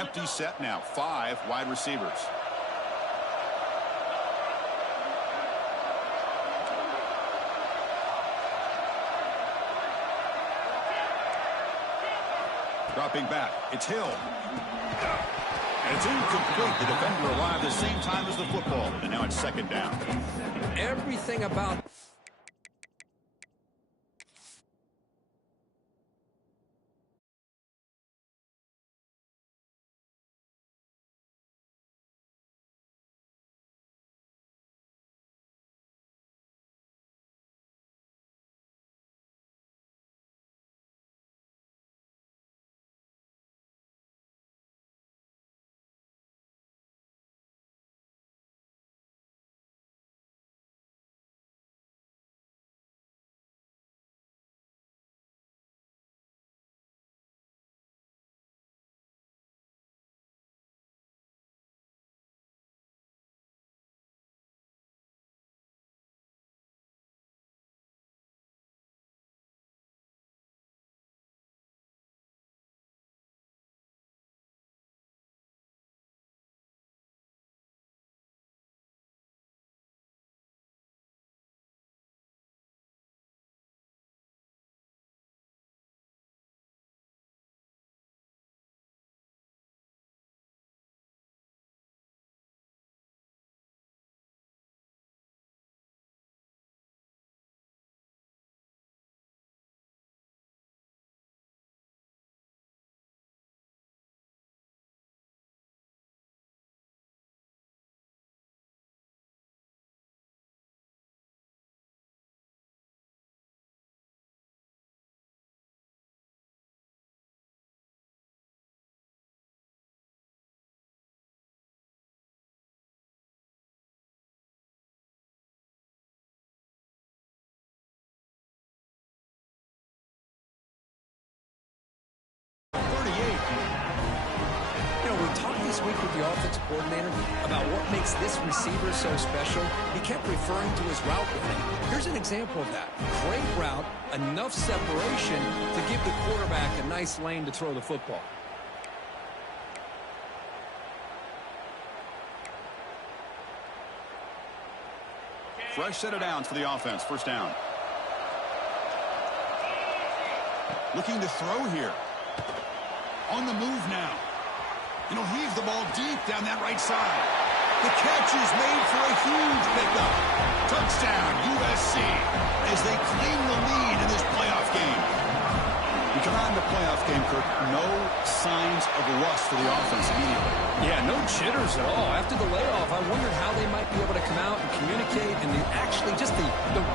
Empty set now. 5 wide receivers. Dropping back. It's Hill. And it's incomplete. The defender arrived the same time as the football. And now it's second down. Everything about... This week with the offensive coordinator about what makes this receiver so special. He kept referring to his route running. Here's an example of that. Great route, enough separation to give the quarterback a nice lane to throw the football. Fresh set of downs for the offense. First down. Looking to throw here. On the move now. And he'll heave the ball deep down that right side. The catch is made for a huge pickup. Touchdown, USC, as they claim the lead in this playoff game. We come out in the playoff game, Kirk, no signs of rust for the offense immediately. Yeah, no jitters at all. After the layoff, I wondered how they might be able to come out and communicate and actually just the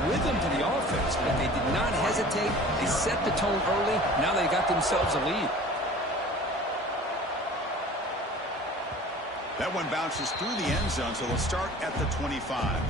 rhythm to the offense. But they did not hesitate. They set the tone early. Now they got themselves a lead. That one bounces through the end zone, so they'll start at the 25.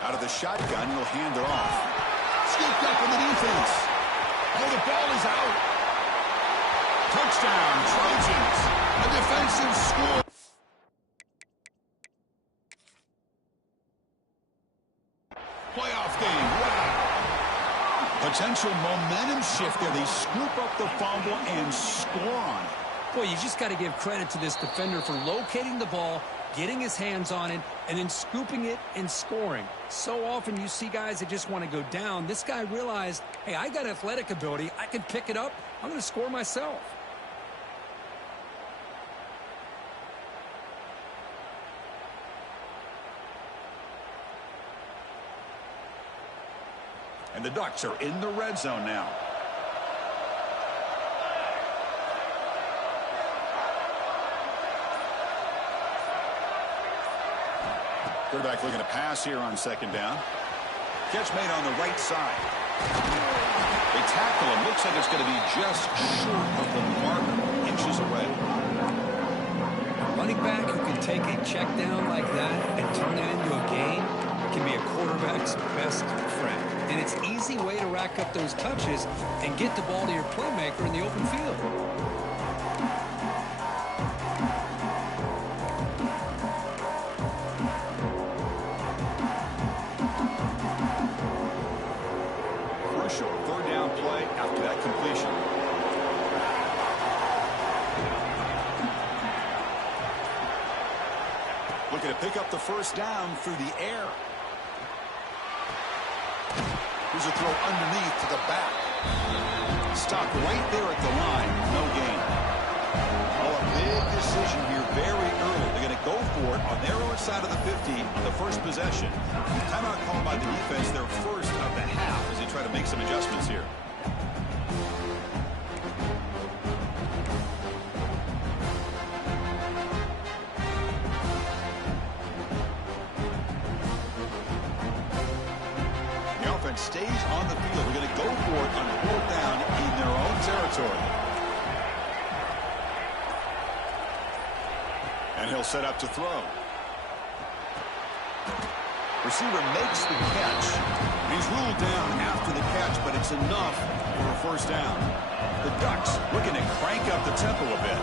Out of the shotgun, he'll hand it off. Scooped up in the defense. Oh, the ball is out. Touchdown, Trojans. A defensive score. Playoff game. Wow. Potential momentum shift there. They scoop up the fumble and score on it. Boy, you just got to give credit to this defender for locating the ball, getting his hands on it, and then scooping it and scoring. So often you see guys that just want to go down. This guy realized, hey, I got athletic ability. I can pick it up. I'm going to score myself. And the Ducks are in the red zone now. Quarterback looking to pass here on second down. Catch made on the right side. They tackle him. Looks like it's going to be just short of the mark, inches away. Running back who can take a check down like that and turn it into a gain can be a quarterback's best friend. And it's an easy way to rack up those touches and get the ball to your playmaker in the open field. Crucial third down play after that completion. Looking to pick up the first down through the air. Here's a throw underneath to the back. Stopped right there at the line. No gain. Oh, a big decision here very early. They're going to go for it on their own side of the 50 on the first possession. Timeout called by the defense, their first of the half as they try to make some adjustments here. Stays on the field. We're going to go for it on fourth down in their own territory. And he'll set up to throw. Receiver makes the catch. He's ruled down after the catch, but it's enough for a first down. The Ducks looking to crank up the tempo a bit.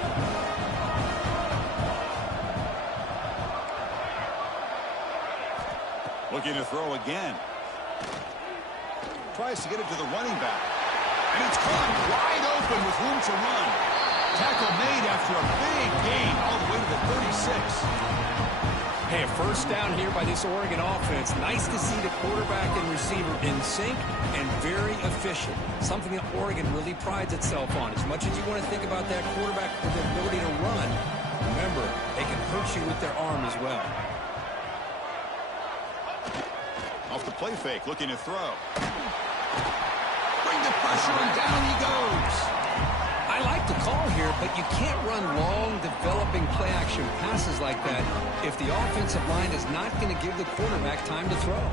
Looking to throw again. Tries to get it to the running back. And it's caught wide open with room to run. Tackle made after a big gain all the way to the 36. Hey, a first down here by this Oregon offense. Nice to see the quarterback and receiver in sync and very efficient. Something that Oregon really prides itself on. As much as you want to think about that quarterback with the ability to run, remember, they can hurt you with their arm as well. Off the play fake, looking to throw. Bring the pressure, and down he goes. I like the call here, but you can't run long, developing play-action passes like that if the offensive line is not going to give the quarterback time to throw.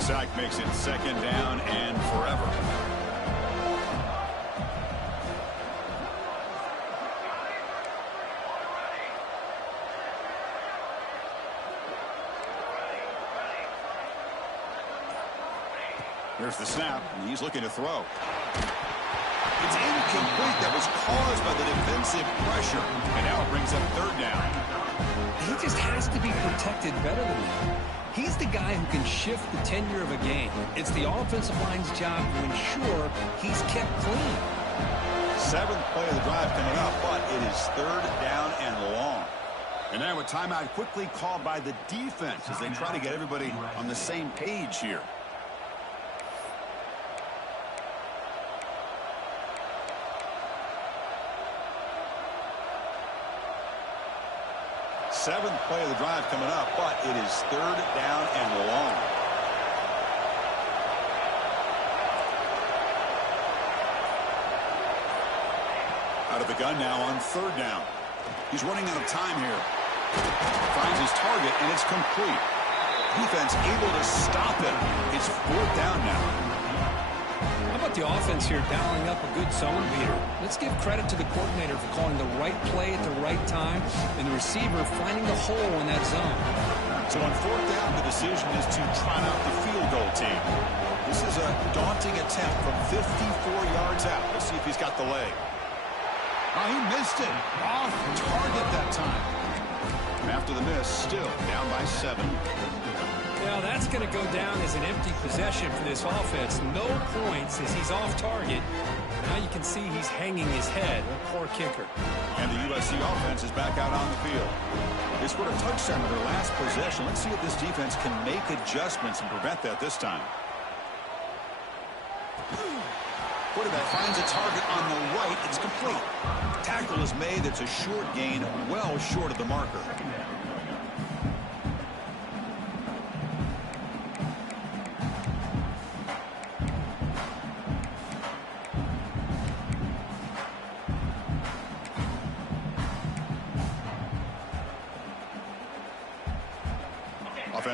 Sack makes it second down and forever. Here's the snap, and he's looking to throw. It's incomplete. That was caused by the defensive pressure, and now it brings up third down. He just has to be protected better than that. He's the guy who can shift the tenure of a game. It's the offensive line's job to ensure he's kept clean. Seventh play of the drive coming up, but it is third down and long. And now a timeout quickly called by the defense as they try to get everybody on the same page here. Seventh play of the drive coming up, but it is third down and long. Out of the gun now on third down. He's running out of time here. Finds his target, and it's complete. Defense able to stop it. It's fourth down now. How about the offense here dialing up a good zone beater? Let's give credit to the coordinator for calling the right play at the right time and the receiver finding the hole in that zone. So on fourth down, the decision is to trot out the field goal team. This is a daunting attempt from 54 yards out. Let's see if he's got the leg. Oh, he missed it. Off target that time. And after the miss, still down by 7. Now that's going to go down as an empty possession for this offense. No points as he's off target. Now you can see he's hanging his head. A poor kicker. And the USC offense is back out on the field. They scored a touchdown in their last possession. Let's see if this defense can make adjustments and prevent that this time. Quarterback finds a target on the right. It's complete. Tackle is made. It's a short gain, well short of the marker.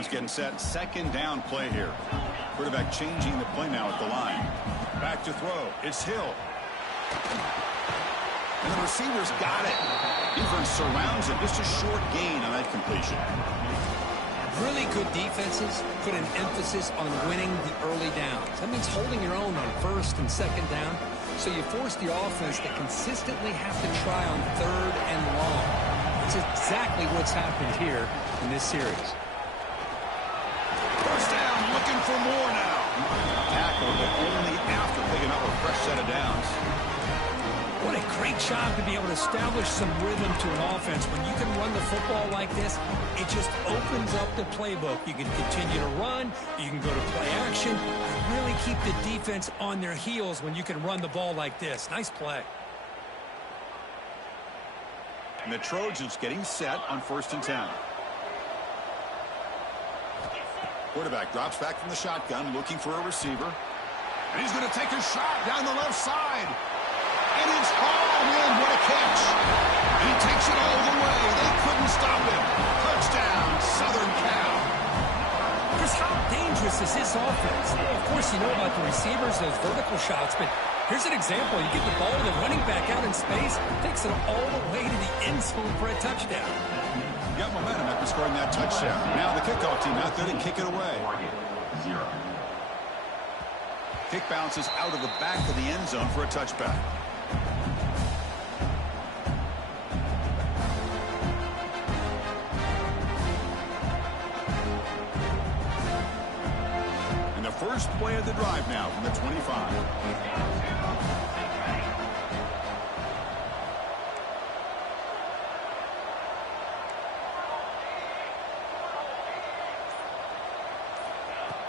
Downs getting set. Second down play here. Quarterback changing the play now at the line. Back to throw. It's Hill. And the receiver's got it. Defense surrounds him. Just a short gain on that completion. Really good defenses put an emphasis on winning the early downs. That means holding your own on first and second down. So you force the offense to consistently have to try on third and long. It's exactly what's happened here in this series. First down, looking for more now. Tackle, but only after picking up a fresh set of downs. What a great job to be able to establish some rhythm to an offense. When you can run the football like this, it just opens up the playbook. You can continue to run. You can go to play action. You really keep the defense on their heels when you can run the ball like this. Nice play. And the Trojans getting set on 1st and 10. Quarterback drops back from the shotgun, looking for a receiver. And he's going to take a shot down the left side. And it's hauled in. What a catch. And he takes it all the way. They couldn't stop him. Touchdown, Southern Cal. Chris, how dangerous is this offense? Of course, you know about the receivers, those vertical shots, but here's an example. You get the ball to the running back out in space, takes it all the way to the end zone for a touchdown. Got momentum after scoring that touchdown. Now the kickoff team out there to kick it away. Kick bounces out of the back of the end zone for a touchback. And the first play of the drive now from the 25.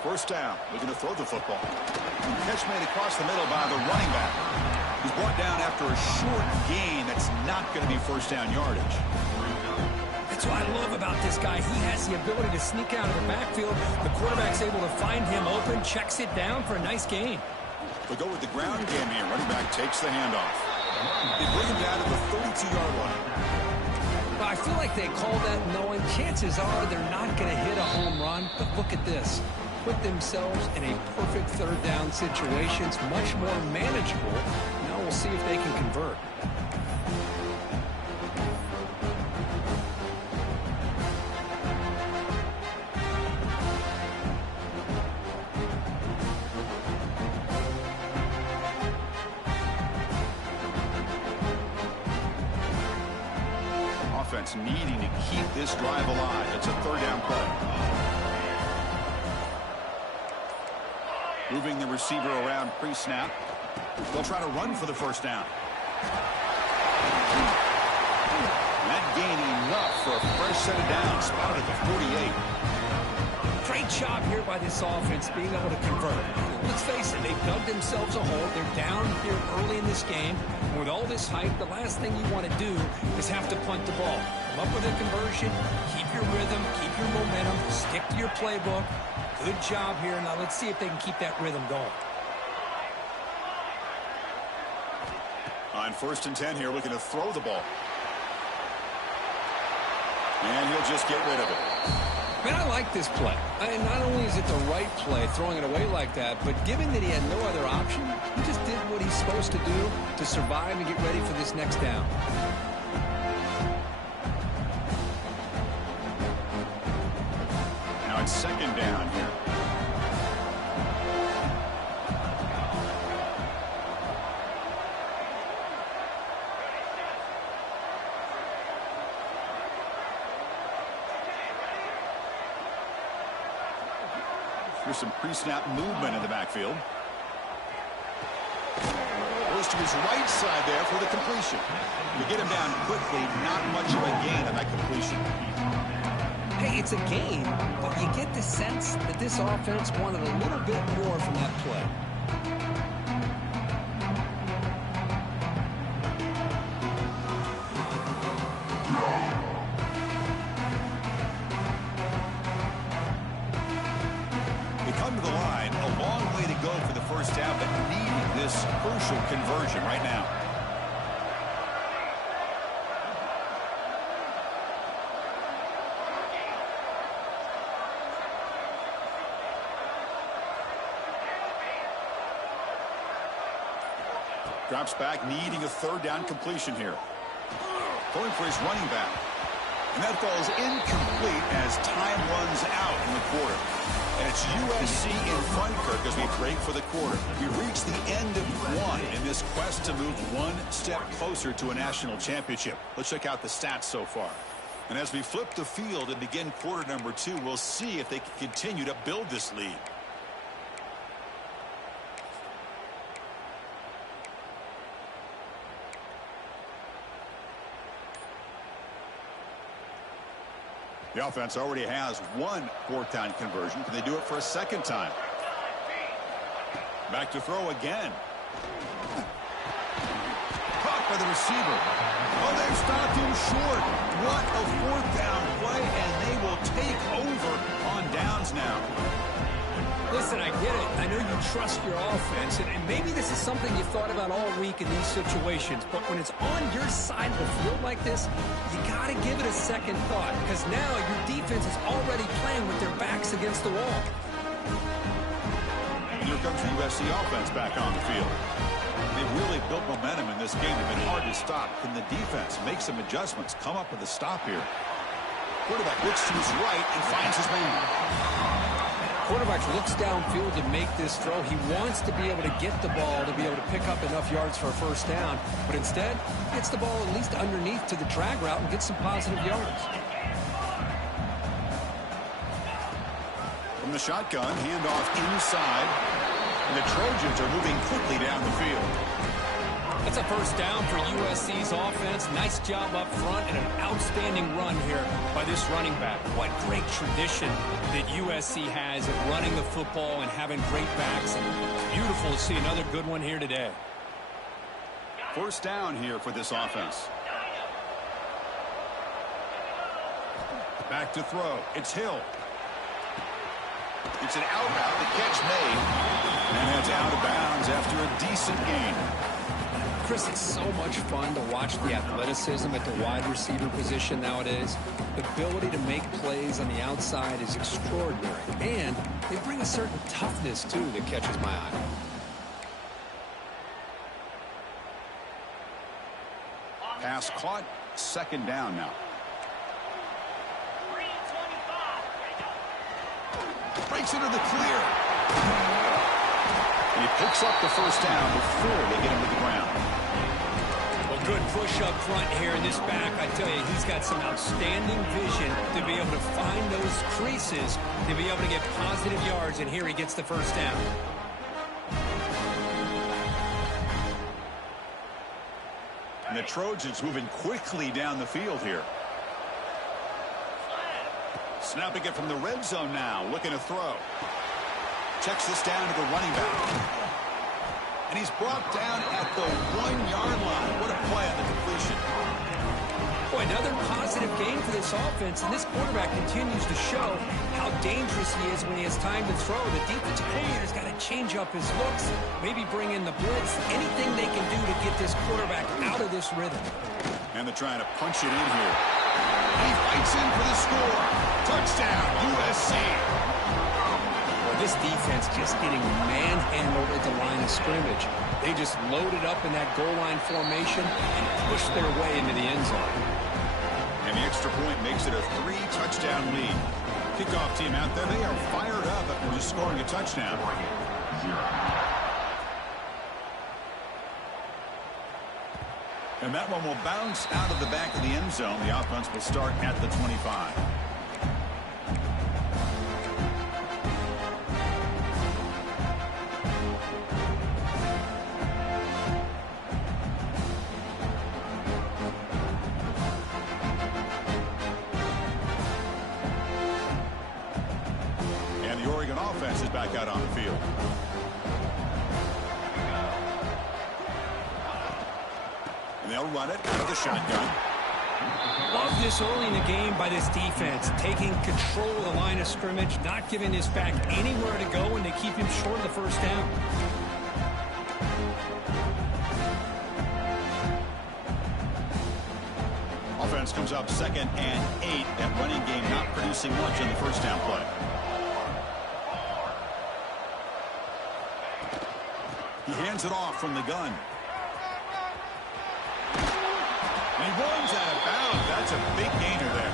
First down, looking to throw the football. Catch made across the middle by the running back. He's brought down after a short gain. That's not going to be first down yardage. That's what I love about this guy. He has the ability to sneak out of the backfield. The quarterback's able to find him open, checks it down for a nice gain. They'll go with the ground game here. Running back takes the handoff. They bring him down to the 32-yard line. Well, I feel like they call that knowing chances are they're not going to hit a home run. But look at this. Put themselves in a perfect third down situation. It's much more manageable. Now we'll see if they can convert. Offense needing to keep this drive alive. It's a third down play. Moving the receiver around pre-snap. They'll try to run for the first down. That gain enough for a fresh set of downs. Spotted at the 48. Great job here by this offense being able to convert. Let's face it, they've dug themselves a hole. They're down here early in this game. And with all this hype, the last thing you want to do is have to punt the ball. Come up with a conversion, keep your rhythm, keep your momentum, stick to your playbook. Good job here. Now let's see if they can keep that rhythm going. On 1st and 10 here, looking to throw the ball. And he'll just get rid of it. Man, I like this play. And not only is it the right play, throwing it away like that, but given that he had no other option, he just did what he's supposed to do to survive and get ready for this next down. Now it's second down here. There's some pre-snap movement in the backfield. Goes to his right side there for the completion. To get him down quickly, not much of a gain on that completion. Hey, it's a gain, but you get the sense that this offense wanted a little bit more from that play. Come to the line, a long way to go for the first down, but needing this crucial conversion right now. Drops back, needing a third down completion here. Going for his running back. And that falls incomplete as time runs out in the quarter. And it's USC in front, Kirk, as we break for the quarter. We reach the end of one in this quest to move one step closer to a national championship. Let's check out the stats so far. And as we flip the field and begin quarter number 2, we'll see if they can continue to build this lead. The offense already has one fourth-down conversion. Can they do it for a second time? Back to throw again. Caught by the receiver. Oh, they've stopped him short. What a fourth-down play, and they will take over on downs now. Listen, I get it. I know you trust your offense, and maybe this is something you've thought about all week in these situations, but when it's on your side of the field like this, you got to give it a second thought, because now your defense is already playing with their backs against the wall. And here comes the USC offense back on the field. They've really built momentum in this game. They've been hard to stop. Can the defense make some adjustments, come up with a stop here? Quarterback looks to his right and finds his man. Quarterback looks downfield to make this throw. He wants to be able to get the ball to be able to pick up enough yards for a first down, but instead gets the ball at least underneath to the drag route and gets some positive yards. From the shotgun, handoff inside, and the Trojans are moving quickly down the field. That's a first down for USC's offense. Nice job up front and an outstanding run here by this running back. What great tradition that USC has of running the football and having great backs. And it's beautiful to see another good one here today. First down here for this offense. Back to throw. It's Hill. It's an out route. The catch made. And that's out of bounds after a decent gain. Chris, it's so much fun to watch the athleticism at the wide receiver position nowadays. The ability to make plays on the outside is extraordinary. And they bring a certain toughness, too, that catches my eye. Pass caught. Second down now. Breaks into the clear. And he picks up the first down before they get him to the ground. Well, good push up front here in this back. I tell you, he's got some outstanding vision to be able to find those creases, to be able to get positive yards, and here he gets the first down. And the Trojans moving quickly down the field here. Snapping it from the red zone now, looking to throw. Checks this down to the running back. And he's brought down at the 1-yard line. What a play on the completion. Boy, another positive game for this offense, and this quarterback continues to show how dangerous he is when he has time to throw. The defensive coordinator's got to change up his looks, maybe bring in the blitz, anything they can do to get this quarterback out of this rhythm. And they're trying to punch it in here. He fights in for the score. Touchdown, USC. This defense just getting manhandled at the line of scrimmage. They just loaded up in that goal line formation and pushed their way into the end zone. And the extra point makes it a 3-touchdown lead. Kickoff team out there, they are fired up after just scoring a touchdown. And that one will bounce out of the back of the end zone. The offense will start at the 25. Offense is back out on the field. And they'll run it out of the shotgun. Love this early in the game by this defense, taking control of the line of scrimmage, not giving this back anywhere to go, and they keep him short of the first down. Offense comes up 2nd and 8. That running game not producing much on the first down play. He hands it off from the gun. And he runs out of bounds. That's a big gainer there.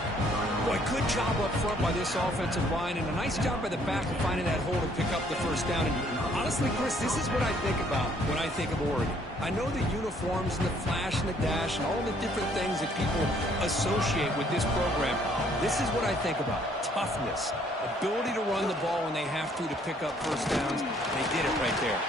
Boy, good job up front by this offensive line, and a nice job by the back of finding that hole to pick up the first down. And honestly, Chris, this is what I think about when I think of Oregon. I know the uniforms and the flash and the dash and all the different things that people associate with this program. This is what I think about. Toughness, ability to run the ball when they have to pick up first downs. They did it right there.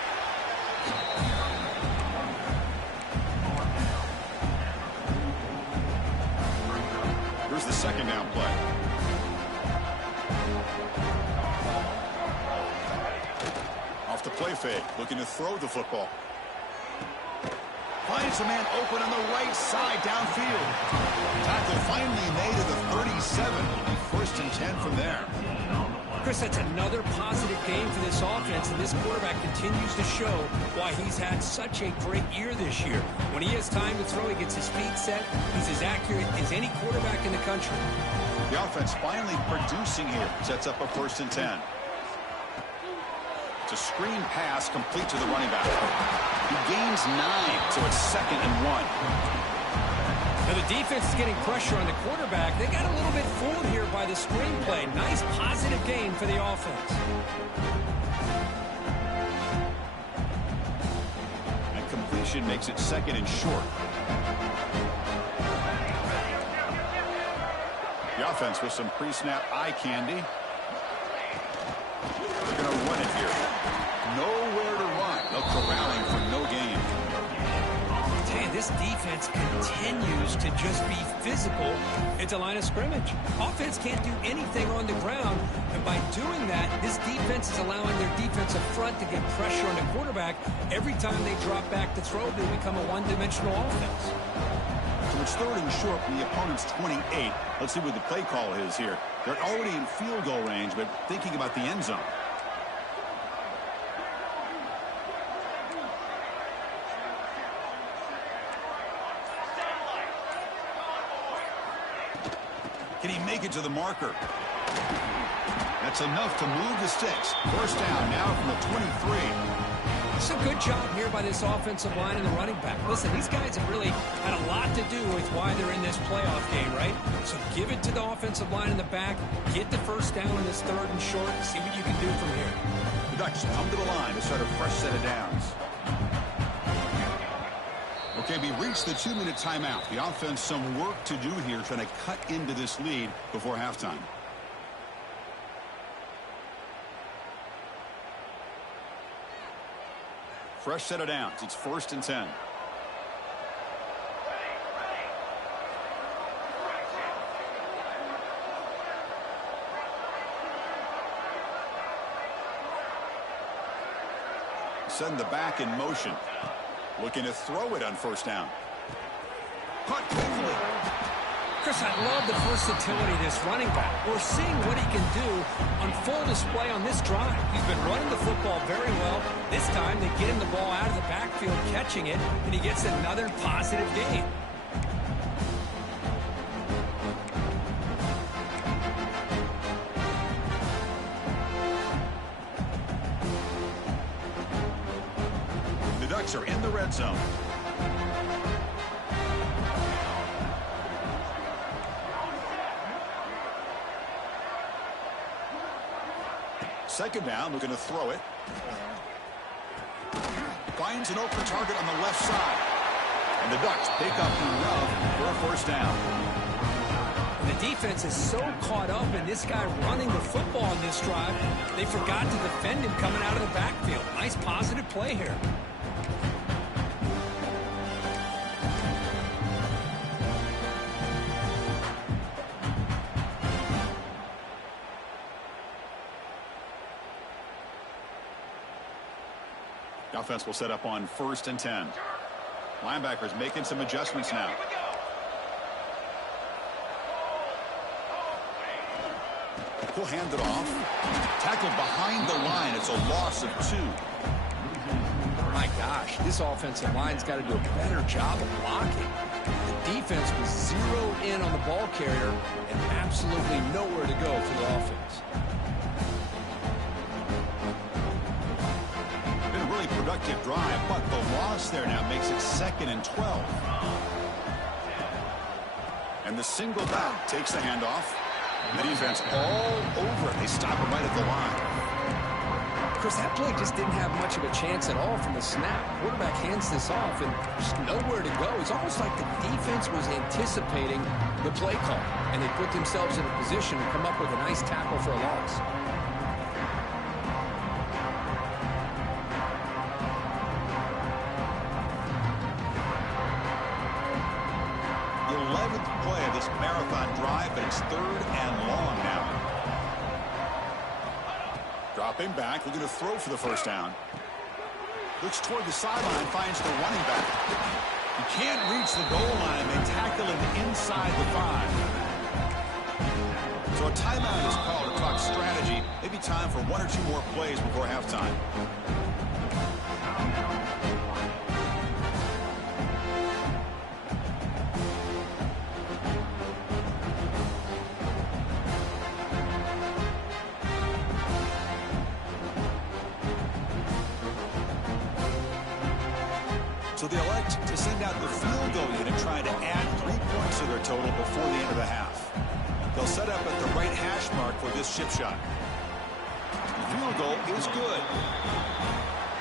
Here's the second down play. Off the play fake, looking to throw the football. Finds a man open on the right side downfield. Tackle finally made at the 37. It'll be 1st and 10 from there. Chris, that's another positive game for this offense, and this quarterback continues to show why he's had such a great year this year. When he has time to throw, he gets his feet set. He's as accurate as any quarterback in the country. The offense finally producing here. Sets up a 1st and 10. It's a screen pass complete to the running back. He gains 9, so it's 2nd and 1. Now the defense is getting pressure on the quarterback. They got a little bit fooled here by the screen play. Nice positive gain for the offense. And completion makes it 2nd and short. The offense with some pre-snap eye candy. They're going to run it here. Nowhere to run. They'll corral him for no gain. This defense continues to just be physical at the line of scrimmage. Offense can't do anything on the ground, and by doing that, this defense is allowing their defensive front to get pressure on the quarterback. Every time they drop back to throw, they become a one-dimensional offense. So it's 3rd and short from the opponent's 28. Let's see what the play call is here. They're already in field goal range, but thinking about the end zone. Can he make it to the marker? That's enough to move the sticks. 1st down now from the 23. It's a good job here by this offensive line and the running back. Listen, these guys have really had a lot to do with why they're in this playoff game, right? So give it to the offensive line in the back. Get the 1st down in this 3rd and short. See what you can do from here. The Ducks come to the line to start a fresh set of downs. Okay, we reached the 2-minute timeout. The offense some work to do here, trying to cut into this lead before halftime. Fresh set of downs. It's 1st and 10. Send the back in motion. Looking to throw it on 1st down. Caught quickly. Chris, I love the versatility of this running back. We're seeing what he can do on full display on this drive. He's been running the football very well. This time they get him the ball out of the backfield, catching it, and he gets another positive gain. The Ducks are in the red zone. Second down, looking to throw it. Finds an open target on the left side. And the Ducks pick up enough for a 1st down. And the defense is so caught up in this guy running the football on this drive, they forgot to defend him coming out of the backfield. Nice positive play here. The offense will set up on 1st and 10. Linebackers making some adjustments now. He'll hand it off. Tackled behind the line. It's a loss of 2. My gosh, this offensive line's got to do a better job of blocking. The defense was zeroed in on the ball carrier and absolutely nowhere to go for the offense. Productive drive, but the loss there now makes it 2nd and 12. And the single back takes the handoff. The defense all over it. They stop it right at the line. Chris, that play just didn't have much of a chance at all from the snap. Quarterback hands this off and just nowhere to go. It's almost like the defense was anticipating the play call, and they put themselves in a position to come up with a nice tackle for a loss. The 11th play of this marathon drive, but it's 3rd and long now. Dropping back, looking to throw for the first down. Looks toward the sideline, finds the running back. He can't reach the goal line. They tackle him inside the 5. So a timeout is called to talk strategy. Maybe time for 1 or 2 more plays before halftime. So they elect to send out the field goal unit, trying to add 3 points to their total before the end of the half. They'll set up at the right hash mark for this chip shot. The field goal is good.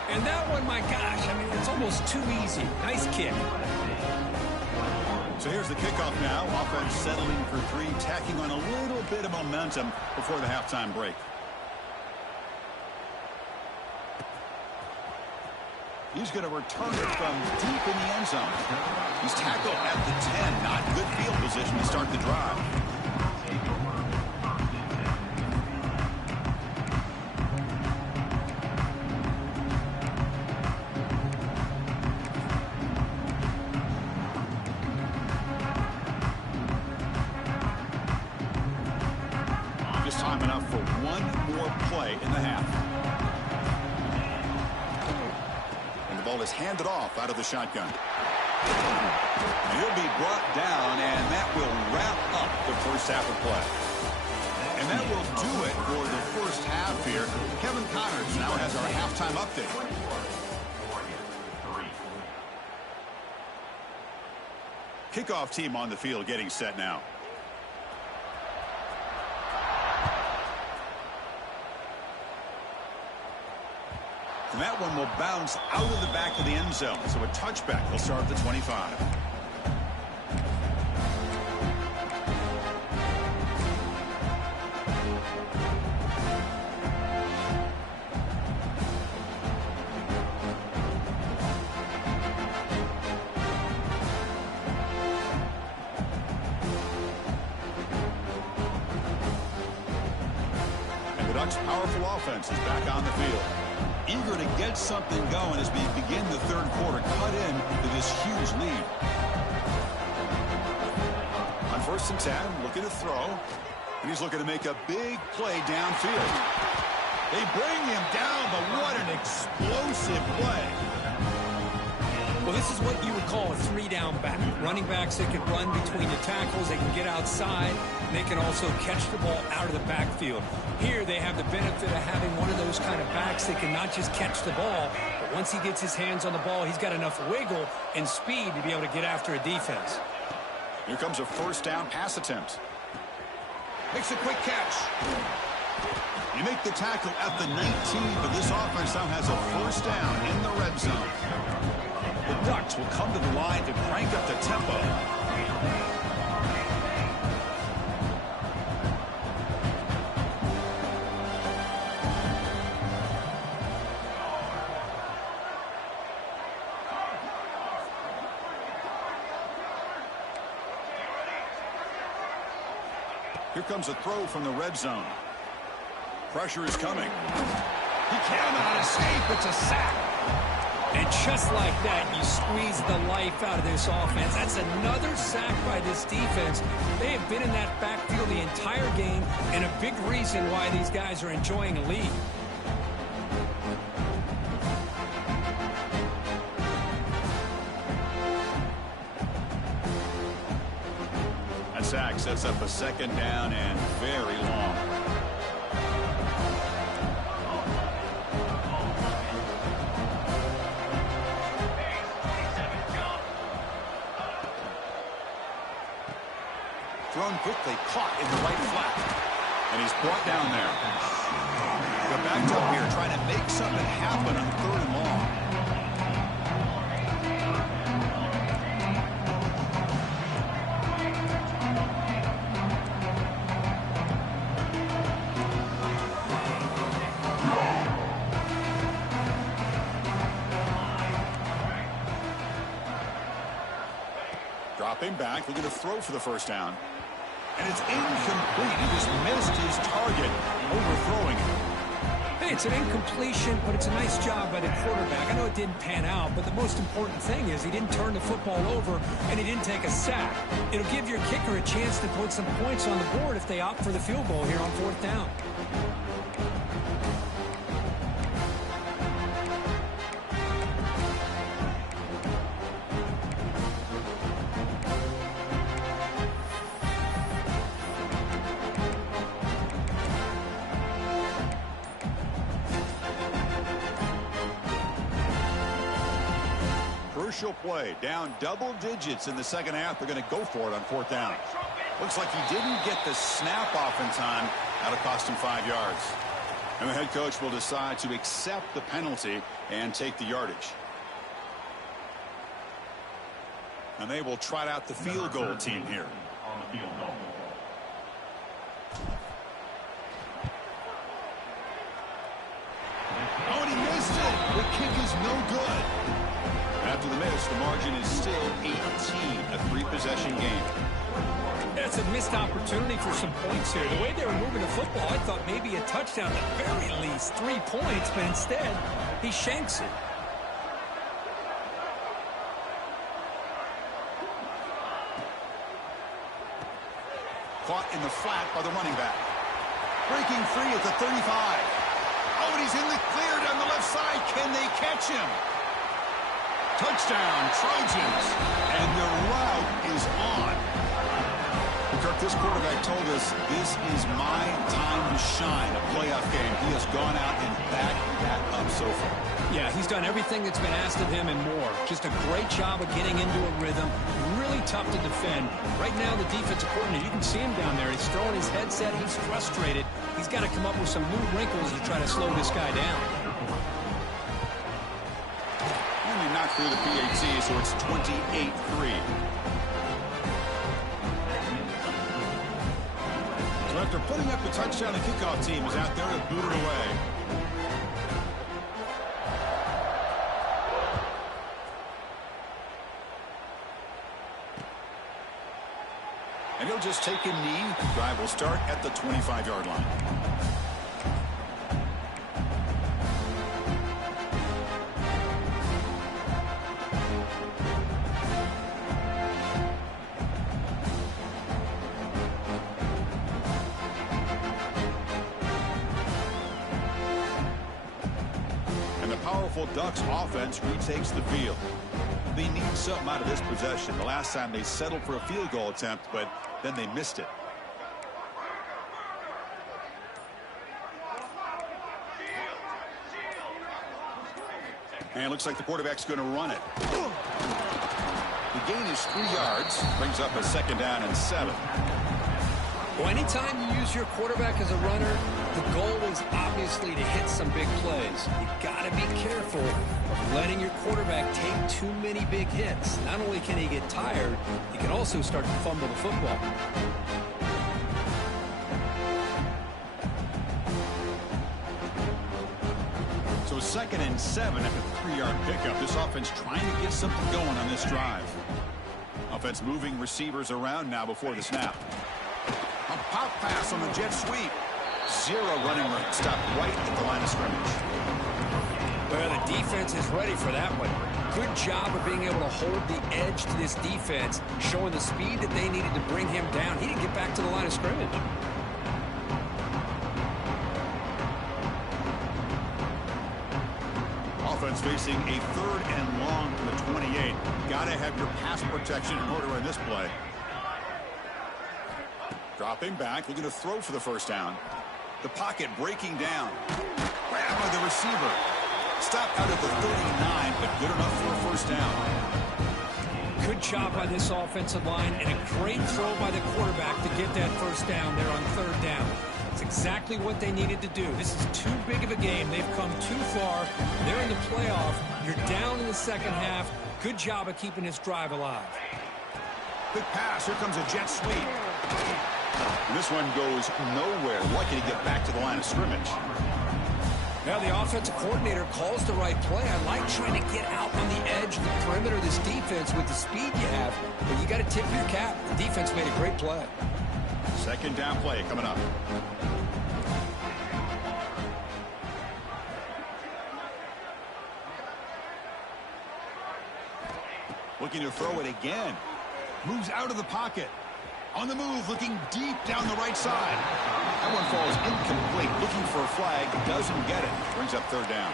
And that one, my gosh, I mean, it's almost too easy. Nice kick. So here's the kickoff now. Offense settling for 3, tacking on a little bit of momentum before the halftime break. He's going to return it from deep in the end zone. He's tackled at the 10. Not good field position to start the drive. Just time enough for 1 more play in the half. Ball is handed off out of the shotgun. And he'll be brought down, and that will wrap up the first half of play. And that will do it for the first half here. Kevin Connors now has our halftime update. Kickoff team on the field getting set now. And that one will bounce out of the back of the end zone. So a touchback will start at the 25. And the Ducks' powerful offense is back on the field. Eager to get something going as we begin the 3rd quarter, cut in to this huge lead. On 1st and 10, looking to throw, and he's looking to make a big play downfield. They bring him down, but what an explosive play. Well, this is what you would call a 3-down back. Running backs that can run between the tackles, they can get outside, and they can also catch the ball out of the backfield. Here they have the benefit of having one of those kind of backs that can not just catch the ball, but once he gets his hands on the ball, he's got enough wiggle and speed to be able to get after a defense. Here comes a 1st down pass attempt. Makes a quick catch. You make the tackle at the 19, but this offense now has a 1st down in the red zone. The Ducks will come to the line to crank up the tempo. Here comes a throw from the red zone. Pressure is coming. He cannot escape. It's a sack. And just like that, you squeeze the life out of this offense. That's another sack by this defense. They have been in that backfield the entire game, and a big reason why these guys are enjoying a lead. That sack sets up a 2nd down and very long. thrown quickly, caught in the right flat. And he's brought down there. They're backed up here, trying to make something happen on 3rd and long. Dropping back, looking to throw for the first down. And it's incomplete. He just missed his target, overthrowing it. Hey, it's an incompletion, but it's a nice job by the quarterback. I know it didn't pan out, but the most important thing is he didn't turn the football over and he didn't take a sack. It'll give your kicker a chance to put some points on the board if they opt for the field goal here on 4th down. Crucial play, down double digits in the second half. They're going to go for it on 4th down. Looks like he didn't get the snap off in time. That'll cost him 5 yards. And the head coach will decide to accept the penalty and take the yardage. And they will trot out the field goal team here. On the field goal. Oh, and he missed it. The kick is no good. After the miss, the margin is still 18, a 3-possession game. That's a missed opportunity for some points here. The way they were moving the football, I thought maybe a touchdown at the very least, 3 points, but instead, he shanks it. Caught in the flat by the running back. Breaking free at the 35. Oh, and he's in the clear down the left side. Can they catch him? Touchdown, Trojans. And the route is on. Kirk, this quarterback told us this is my time to shine, a playoff game. He has gone out and backed that up so far. Yeah, he's done everything that's been asked of him and more. Just a great job of getting into a rhythm. Really tough to defend. Right now, the defensive coordinator, you can see him down there. He's throwing his headset. He's frustrated. He's got to come up with some new wrinkles to try to slow this guy down. And he knocked through the PAT, so it's 28-3. So after putting up the touchdown, the kickoff team is out there to boot it away. And he'll just take a knee. The drive will start at the 25-yard line. And the powerful Ducks offense retakes the field. They need something out of this possession. The last time they settled for a field goal attempt, but then they missed it. And it looks like the quarterback's going to run it. The gain is 3 yards. Brings up a 2nd down and 7. Well, anytime you use your quarterback as a runner, the goal is obviously to hit some big plays. You got to be careful of letting your quarterback take too many big hits. Not only can he get tired, he can also start to fumble the football. So 2nd and 7 after the 3-yard pickup. This offense trying to get something going on this drive. Offense moving receivers around now before the snap. A pop pass on the jet sweep. 0 running room. Stopped right at the line of scrimmage. Well, the defense is ready for that one. Good job of being able to hold the edge to this defense, showing the speed that they needed to bring him down. He didn't get back to the line of scrimmage. Offense facing a 3rd and long from the 28. Got to have your pass protection in order in this play. Dropping back, looking to throw for the first down. The pocket breaking down. Grab by the receiver. Stopped out at the 39, but good enough for a first down. Good job by this offensive line and a great throw by the quarterback to get that first down there on third down. It's exactly what they needed to do. This is too big of a game. They've come too far. They're in the playoff. You're down in the second half. Good job of keeping this drive alive. Quick pass. Here comes a jet sweep. And this one goes nowhere. Lucky to get back to the line of scrimmage. Now the offensive coordinator calls the right play. I like trying to get out on the edge of the perimeter of this defense with the speed you have, but you got to tip your cap. The defense made a great play. Second down play coming up. Looking to throw it again. Moves out of the pocket. On the move, looking deep down the right side. That one falls incomplete. Looking for a flag. Doesn't get it. Brings up third down.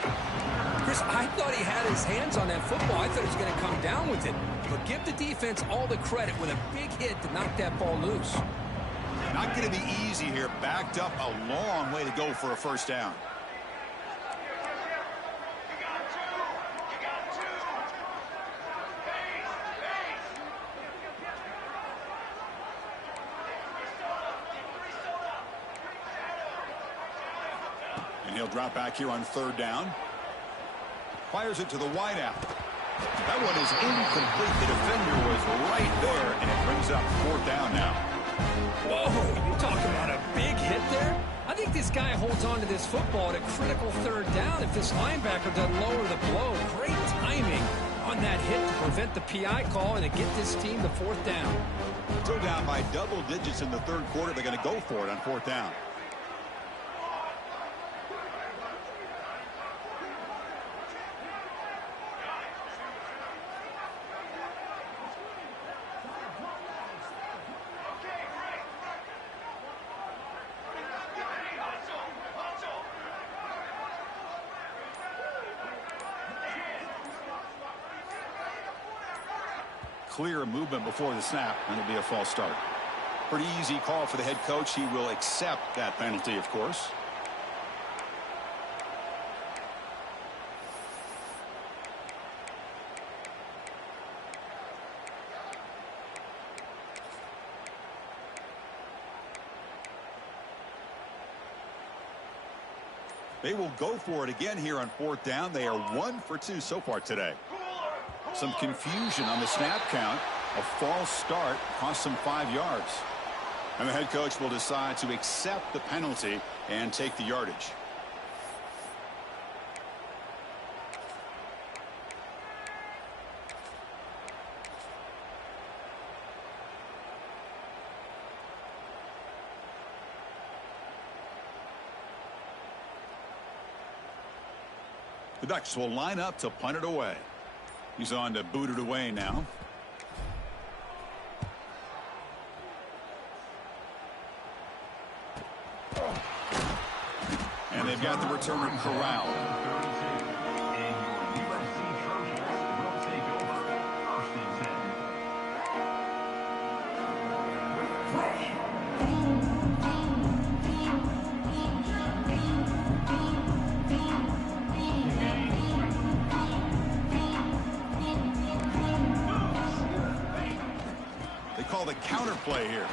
Chris, I thought he had his hands on that football. I thought he was going to come down with it. But give the defense all the credit with a big hit to knock that ball loose. Not going to be easy here. Backed up a long way to go for a first down. He'll drop back here on third down. Fires it to the wideout. That one is incomplete. The defender was right there, and it brings up fourth down now. Whoa, you talking about a big hit there? I think this guy holds on to this football at a critical third down if this linebacker doesn't lower the blow. Great timing on that hit to prevent the PI call and to get this team to fourth down. Still down by double digits in the third quarter. They're going to go for it on fourth down. Clear movement before the snap, and it'll be a false start. Pretty easy call for the head coach. He will accept that penalty, of course. They will go for it again here on fourth down. They are 1 for 2 so far today. Some confusion on the snap count. A false start cost them 5 yards. And the head coach will decide to accept the penalty and take the yardage. The Ducks will line up to punt it away. He's on to boot it away now. And they've got the returner corralled. Call the counter play here.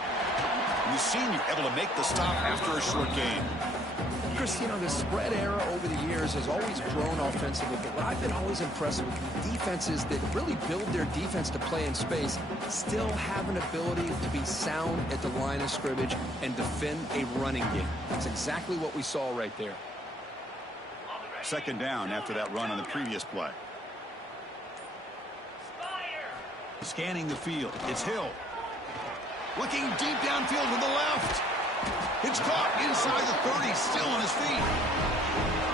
You've seen you able to make the stop after a short gain. Chris, you know, the spread era over the years has always grown offensively, but what I've been always impressed with defenses that really build their defense to play in space still have an ability to be sound at the line of scrimmage and defend a running game. That's exactly what we saw right there. Second down after that run on the previous play. Scanning the field. It's Hill. Looking deep downfield to the left. It's caught inside the 30, still on his feet.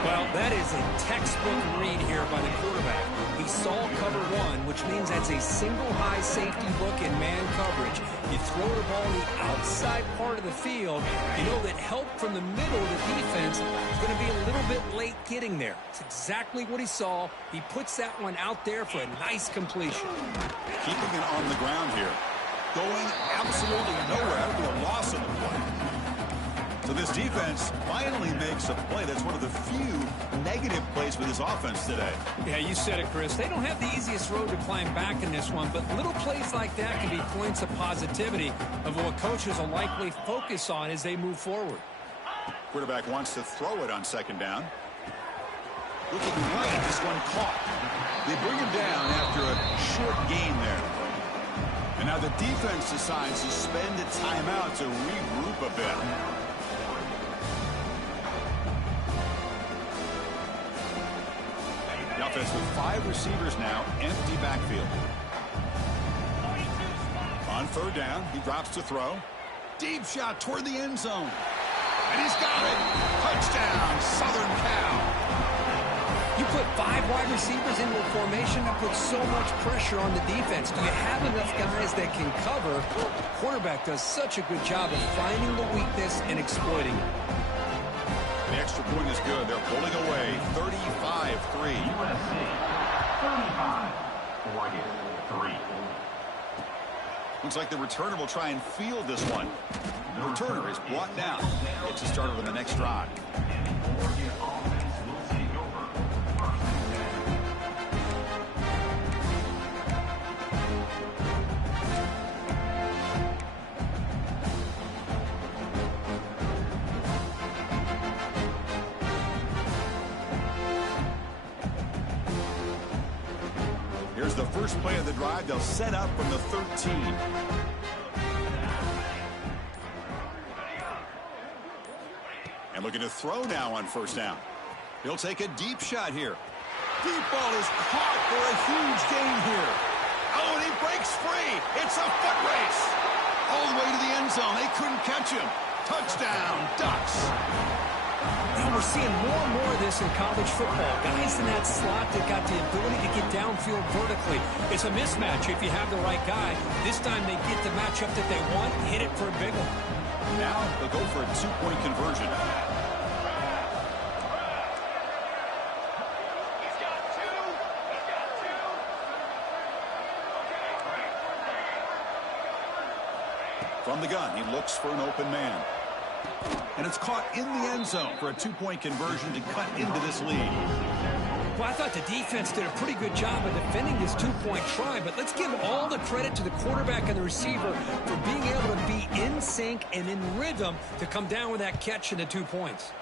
Well, that is a textbook read here by the quarterback. He saw cover one, which means that's a single high safety look in man coverage. You throw the ball in the outside part of the field, you know that help from the middle of the defense is going to be a little bit late getting there. It's exactly what he saw. He puts that one out there for a nice completion. Keeping it on the ground here. Going absolutely nowhere after a loss of the play. So this defense finally makes a play. That's one of the few negative plays for this offense today. Yeah, you said it, Chris. They don't have the easiest road to climb back in this one, but little plays like that can be points of positivity of what coaches will likely focus on as they move forward. Quarterback wants to throw it on second down. Looking right, this one caught. They bring him down after a short gain there. And now the defense decides to spend a timeout to regroup a bit. The offense with 5 receivers now, empty backfield. On third down, he drops to throw. Deep shot toward the end zone. And he's got it. Touchdown, Southern Cal. You put 5 wide receivers into a formation that puts so much pressure on the defense. Do you have enough guys that can cover? Quarterback does such a good job of finding the weakness and exploiting it. The extra point is good. They're pulling away 35-3. USC 35-43. Looks like the returner will try and field this one. The returner is brought down. Gets started on the next drive. Here's the first play of the drive. They'll set up from the 13. And looking to throw now on first down. He'll take a deep shot here. Deep ball is caught for a huge gain here. Oh, and he breaks free. It's a foot race. All the way to the end zone. They couldn't catch him. Touchdown, Ducks. And we're seeing more and more of this in college football. Guys in that slot that got the ability to get downfield vertically. It's a mismatch if you have the right guy. This time they get the matchup that they want, hit it for a big one. Now they'll go for a 2-point conversion. From the gun, he looks for an open man. And it's caught in the end zone for a 2-point conversion to cut into this lead. Well, I thought the defense did a pretty good job of defending this 2-point try, but let's give all the credit to the quarterback and the receiver for being able to be in sync and in rhythm to come down with that catch and the 2 points.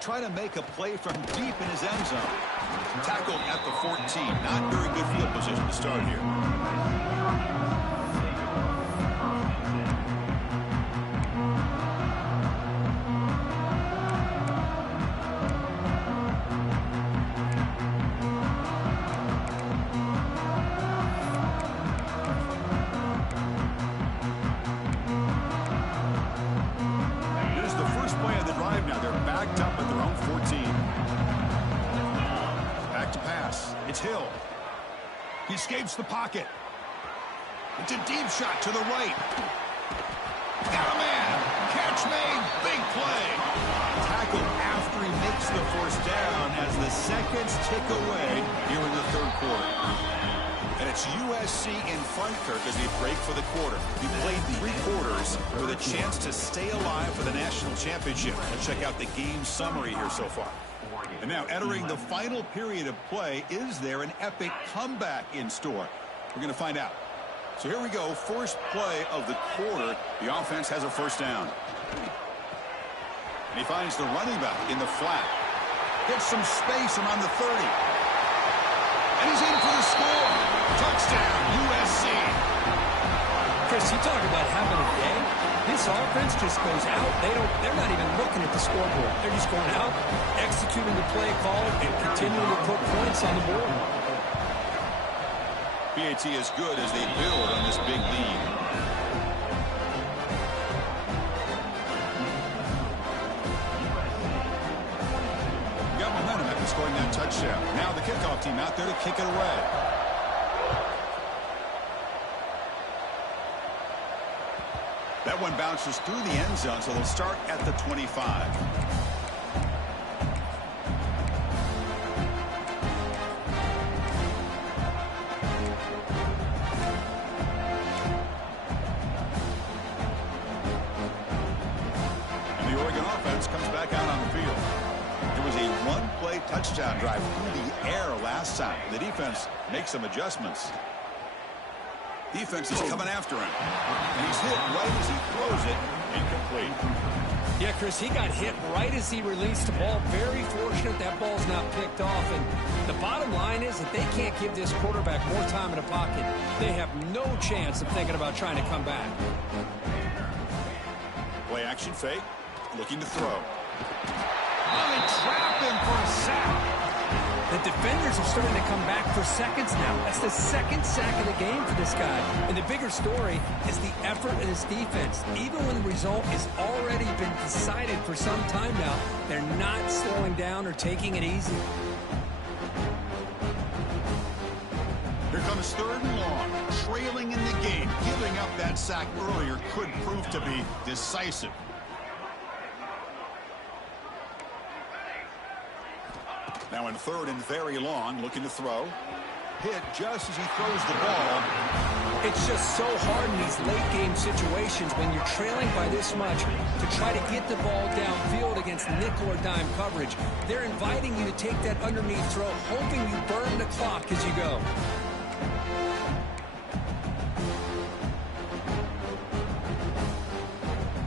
Try to make a play from deep in his end zone. Tackled at the 14. Not very good field position to start here. He escapes the pocket. It's a deep shot to the right. Got a man. Catch made. Big play. Tackled after he makes the first down as the seconds tick away here in the third quarter. And it's USC in front, Kirk, as they break for the quarter. We played 3 quarters with a chance to stay alive for the national championship. Let's check out the game summary here so far. And now entering the final period of play, is there an epic comeback in store? We're going to find out. So here we go, first play of the quarter. The offense has a first down. And he finds the running back in the flat. Gets some space around the 30. And he's in for the score. Touchdown, USC. Chris, you talk about having a day. This offense just goes out. They're not even looking at the scoreboard. They're just going out, executing the play call, and continuing to put points on the board. BAT is good as they build on this big lead. Got momentum after scoring that touchdown. Now the kickoff team out there to kick it away. That one bounces through the end zone, so they'll start at the 25. great touchdown drive through the air last time. The defense makes some adjustments. Defense is coming after him. And he's hit right as he throws it. Incomplete. Yeah, Chris, he got hit right as he released the ball. Very fortunate that ball's not picked off. And the bottom line is that they can't give this quarterback more time in the pocket. They have no chance of thinking about trying to come back. Play action fake. Looking to throw. Oh, they trap him for a sack. The defenders are starting to come back for seconds now. That's the second sack of the game for this guy. And the bigger story is the effort of his defense. Even when the result has already been decided for some time now, they're not slowing down or taking it easy. Here comes 3rd and long. Trailing in the game. Giving up that sack earlier could prove to be decisive. Now in 3rd and very long, looking to throw. Hit just as he throws the ball. It's just so hard in these late-game situations when you're trailing by this much to try to get the ball downfield against nickel or dime coverage. They're inviting you to take that underneath throw, hoping you burn the clock as you go.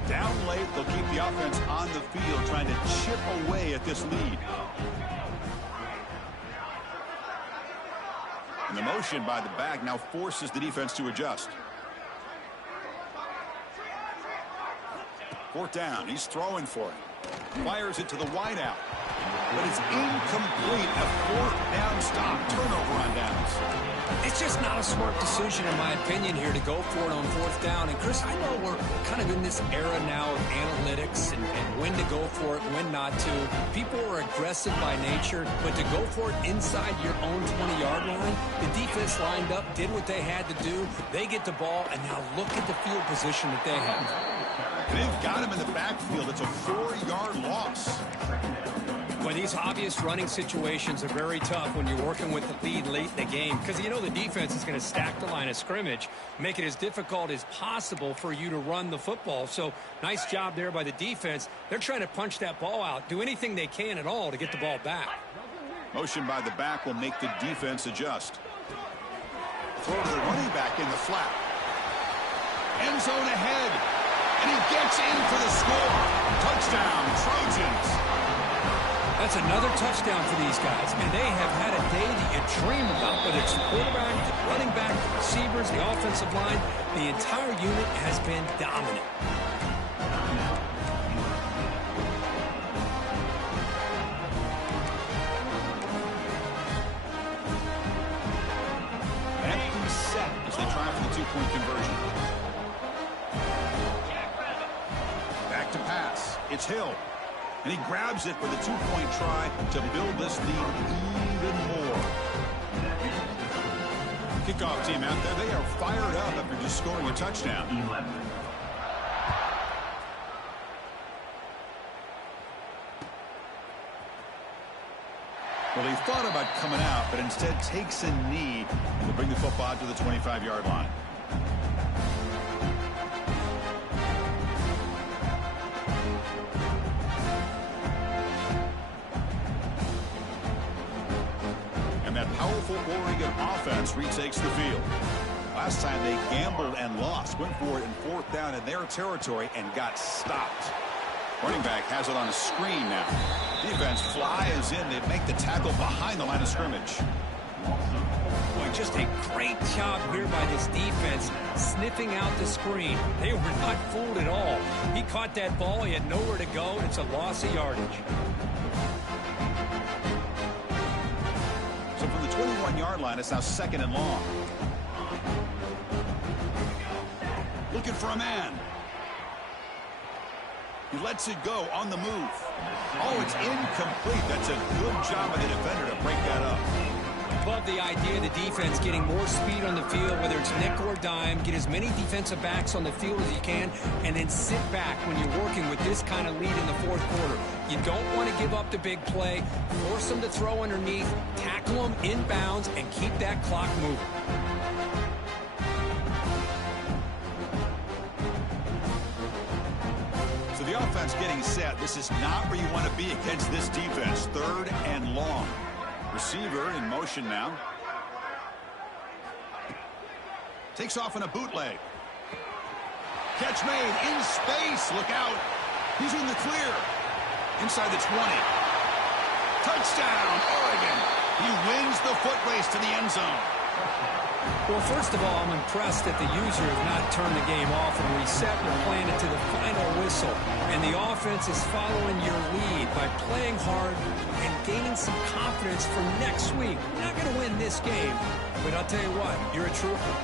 Down late, they'll keep the offense on the field, trying to chip away at this lead. And the motion by the back now forces the defense to adjust. 4th down. He's throwing for it. Fires it to the wideout. But it's incomplete. A 4th down stop. Turnover on downs. It's just not a smart decision, in my opinion, here to go for it on 4th down. And, Chris, I know we're kind of in this era now of analytics and when to go for it, when not to. People are aggressive by nature, but to go for it inside your own 20-yard line, the defense lined up, did what they had to do. They get the ball, and now look at the field position that they have. They've got him in the backfield. It's a 4-yard loss. Well, these obvious running situations are very tough when you're working with the lead late in the game because you know the defense is going to stack the line of scrimmage, make it as difficult as possible for you to run the football. So nice job there by the defense. They're trying to punch that ball out, do anything they can at all to get the ball back. Motion by the back will make the defense adjust. Throw to the running back in the flat. End zone ahead. And he gets in for the score. Touchdown, Trojans. That's another touchdown for these guys. And they have had a day that you dream about, whether it's the quarterback, the running back, the receivers, the offensive line. The entire unit has been dominant. Empty set as they try for the 2-point conversion. Back to pass. It's Hill. And he grabs it for the 2-point try to build this lead even more. Kickoff team out there. They are fired up after just scoring a touchdown. Well, he thought about coming out, but instead takes a knee to bring the football to the 25-yard line. Powerful Oregon offense retakes the field. Last time they gambled and lost. Went for it in 4th down in their territory and got stopped. Running back has it on a screen now. Defense flies in. They make the tackle behind the line of scrimmage. Boy, just a great job here by this defense, sniffing out the screen. They were not fooled at all. He caught that ball. He had nowhere to go, and it's a loss of yardage. So from the 21-yard line, it's now 2nd and long. Looking for a man. He lets it go on the move. Oh, it's incomplete. That's a good job by the defender to break that up. Love the idea of the defense getting more speed on the field, whether it's nickel or dime, get as many defensive backs on the field as you can, and then sit back when you're working with this kind of lead in the 4th quarter. You don't want to give up the big play, force them to throw underneath, tackle them inbounds, and keep that clock moving. So the offense getting set. This is not where you want to be against this defense. 3rd and long. receiver in motion now. Takes off in a bootleg. Catch made in space. Look out. He's in the clear. Inside the 20. Touchdown, Oregon. He wins the foot race to the end zone. Well, first of all, I'm impressed that the user has not turned the game off and reset and playing it to the final whistle. And the offense is following your lead by playing hard and gaining some confidence for next week. You're not going to win this game, but I'll tell you what, you're a trooper.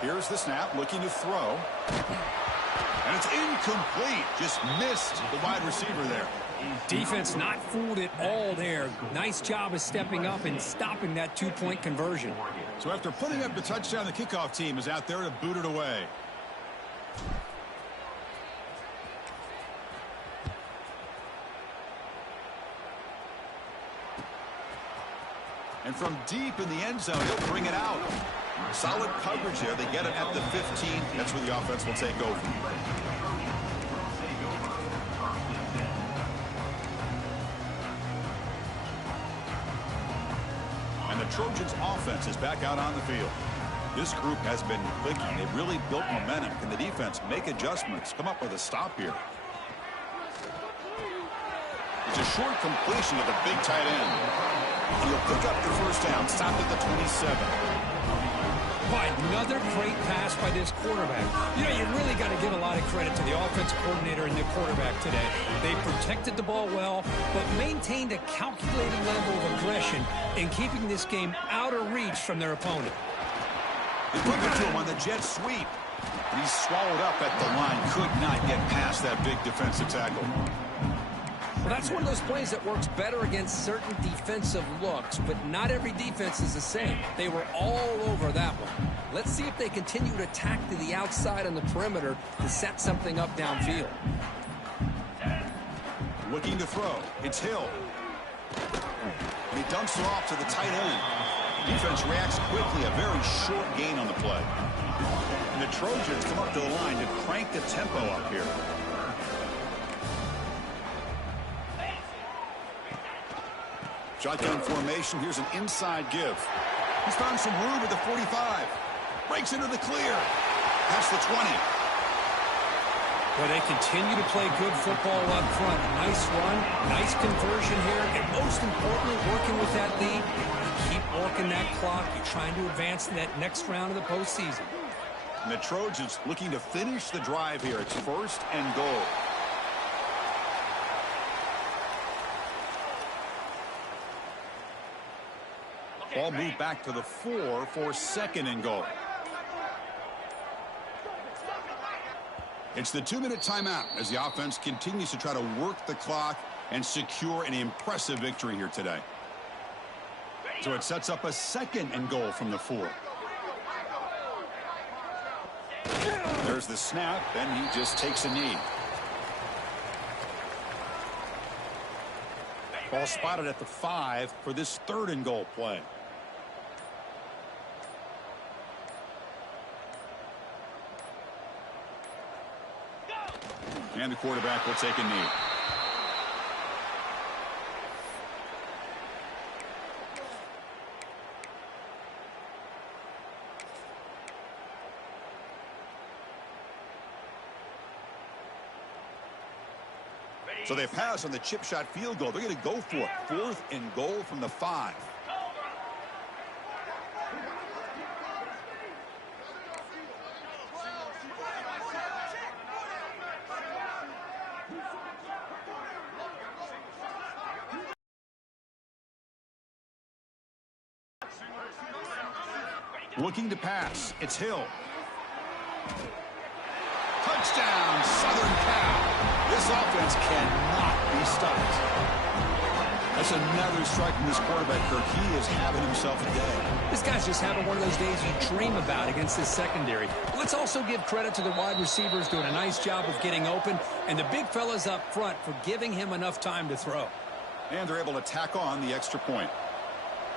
Here's the snap, looking to throw. And it's incomplete. Just missed the wide receiver there. Defense not fooled at all there. Nice job of stepping up and stopping that two-point conversion. So after putting up the touchdown, the kickoff team is out there to boot it away. And from deep in the end zone, he'll bring it out. Solid coverage there. They get it at the 15. That's where the offense will take over. And the Trojans' offense is back out on the field. This group has been clicking. They've really built momentum. Can the defense make adjustments? Come up with a stop here. It's a short completion with a big tight end. He'll pick up the first down. Stop at the 27. Boy, another great pass by this quarterback. You know, you really got to give a lot of credit to the offensive coordinator and the quarterback today. They protected the ball well, but maintained a calculated level of aggression in keeping this game out of reach from their opponent. They put it to him on the jet sweep. And he's swallowed up at the line. Could not get past that big defensive tackle. Well, that's one of those plays that works better against certain defensive looks, but not every defense is the same. They were all over that one. Let's see if they continue to attack to the outside on the perimeter to set something up downfield. Looking to throw. It's Hill. And he dumps it off to the tight end. Defense reacts quickly. A very short gain on the play. And the Trojans come up to the line to crank the tempo up here. Shotgun formation. Here's an inside give. He's found some room at the 45. Breaks into the clear. That's the 20. Well, they continue to play good football up front. Nice run, nice conversion here, and most importantly, working with that lead. You keep working that clock. You're trying to advance to that next round of the postseason. And the Trojans looking to finish the drive here. It's 1st and goal. Ball moved back to the 4 for 2nd and goal. It's the 2-minute timeout as the offense continues to try to work the clock and secure an impressive victory here today. So it sets up a 2nd and goal from the 4. There's the snap, and he just takes a knee. Ball spotted at the 5 for this 3rd and goal play. And the quarterback will take a knee. So they pass on the chip shot field goal. They're going to go for it. 4th and goal from the 5. Looking to pass. It's Hill. Touchdown, Southern Cal. This offense cannot be stopped. That's another strike from this quarterback, Kirk. He is having himself a day. This guy's just having one of those days you dream about against this secondary. Let's also give credit to the wide receivers doing a nice job of getting open, and the big fellas up front for giving him enough time to throw. And they're able to tack on the extra point.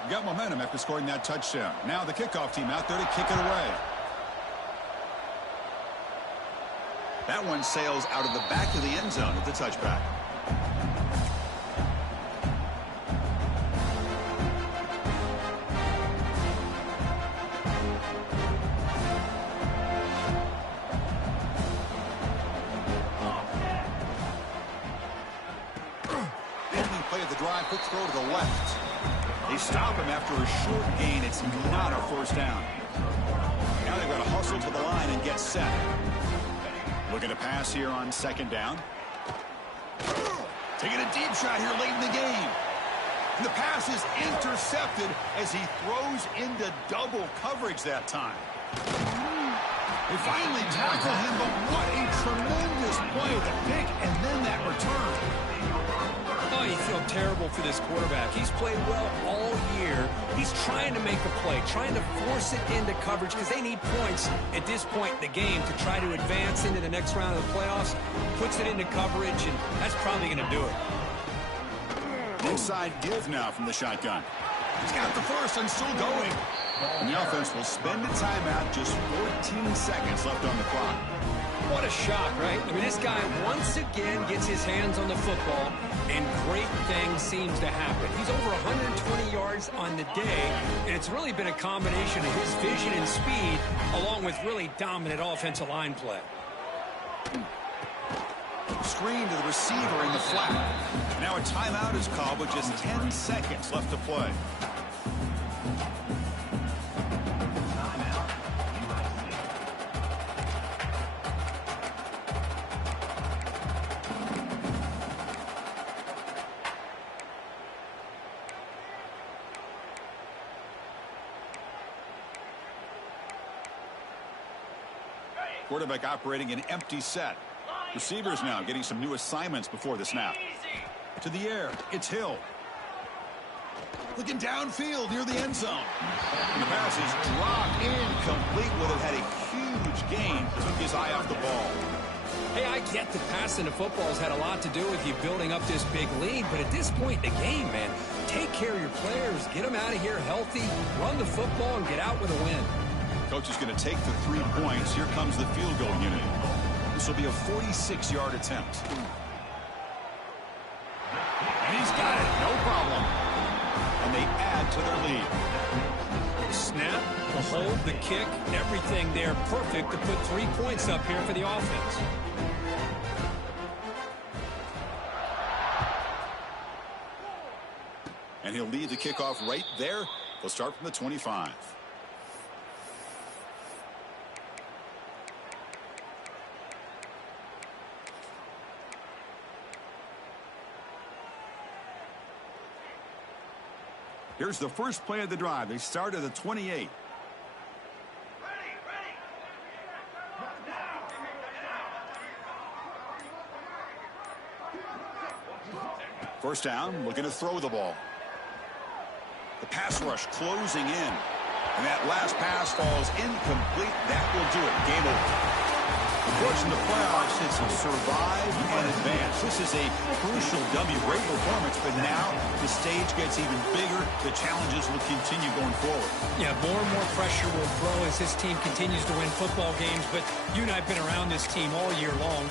Got momentum after scoring that touchdown. Now the kickoff team out there to kick it away. That one sails out of the back of the end zone at the touchback. remaining play of the drive. Quick throw to the left. They stop him after a short gain. It's not a first down. Now they've got to hustle to the line and get set. Looking to pass here on second down. Taking a deep shot here late in the game. And the pass is intercepted as he throws into double coverage that time. They finally tackle him, but what a tremendous play. The pick and then that return. Oh, you feel terrible for this quarterback. He's played well all year. He's trying to make a play, trying to force it into coverage because they need points at this point in the game to try to advance into the next round of the playoffs. Puts it into coverage, and that's probably going to do it. Inside give now from the shotgun. He's got the first and still going. And the offense will spend a timeout, just 14 seconds left on the clock. What a shock, right? I mean, this guy once again gets his hands on the football, and great things seems to happen. He's over 120 yards on the day, and it's really been a combination of his vision and speed, along with really dominant offensive line play. Screen to the receiver in the flat. Now a timeout is called with just 10 seconds left to play. Quarterback operating an empty set. Receivers now getting some new assignments before the snap. To the air, it's Hill. Looking downfield near the end zone. And the pass is dropped incomplete. Would have had a huge gain. Took his eye off the ball. Hey, I get that passing the football has had a lot to do with you building up this big lead, but at this point in the game, man, take care of your players. Get them out of here healthy, run the football, and get out with a win. Coach is going to take the 3 points. Here comes the field goal unit. This will be a 46-yard attempt. And he's got it. No problem. And they add to their lead. Snap, the hold, the kick, everything there perfect to put 3 points up here for the offense. And he'll lead the kickoff right there. They'll start from the 25. Here's the first play of the drive. They start at the 28. First down, looking to throw the ball. The pass rush closing in. And that last pass falls incomplete. That will do it. Game over. Of course, in the playoffs, it's survive and advance. This is a crucial W. Great performance, but now the stage gets even bigger. The challenges will continue going forward. Yeah, more and more pressure will grow as this team continues to win football games, but you and I have been around this team all year long.